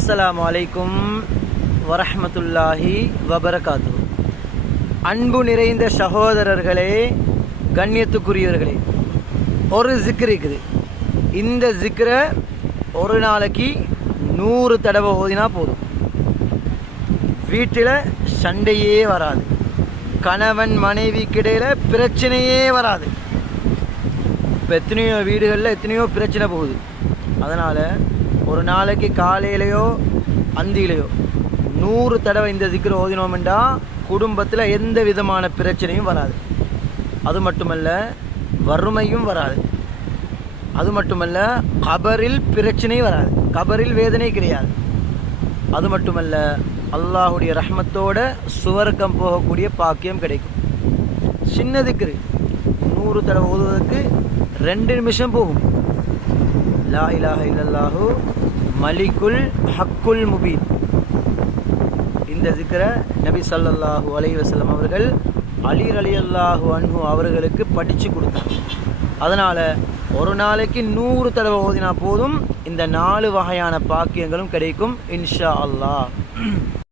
அஸ்ஸலாமு அலைக்கும் வரஹ்மத்துல்லாஹி வபரகாத்து. அன்பு நிறைந்த சகோதரர்களே, கண்ணியத்துக்குரியவர்களே, ஒரு ஜிக்ர் இருக்குது. இந்த ஜிக்ரை ஒரு நாளைக்கு 100 தடவை ஓதினா போதும். வீட்டில் சண்டையே வராது, கணவன் மனைவிக்கிடையில் பிரச்சனையே வராது. இப்போ எத்தனையோ வீடுகளில் எத்தனையோ பிரச்சனை போகுது. அதனால் ஒரு நாளைக்கு காலையிலையோ அந்தியிலையோ 100 தடவை இந்த திக்ரை ஓதினோம்டா குடும்பத்தில் எந்த விதமான பிரச்சனையும் வராது. அது மட்டுமல்ல, வறுமையும் வராது. அது மட்டுமல்ல, கபரில் பிரச்சனையும் வராது, கபரில் வேதனை கிடையாது. அது மட்டுமல்ல, அல்லாஹுடைய ரஹ்மத்தோட சுவர்க்கம் போகக்கூடிய பாக்கியம் கிடைக்கும். சின்ன திக்ரு 100 தடவை ஓதுவதற்கு 2 நிமிஷம் போகும். லா இலாஹ இல்லல்லாஹு மலிக்குல் ஹக்குல் முபீன். இந்த திக்ரை நபி ஸல்லல்லாஹு அலைஹி வஸல்லம் அவர்கள் அலி ரலியல்லாஹு அன்ஹு அவர்களுக்கு படித்து கொடுத்தாங்க. அதனால் ஒரு நாளைக்கு 100 தடவை ஓதினா போதும், இந்த 4 வகையான பாக்கியங்களும் கிடைக்கும் இன்ஷா அல்லாஹ்.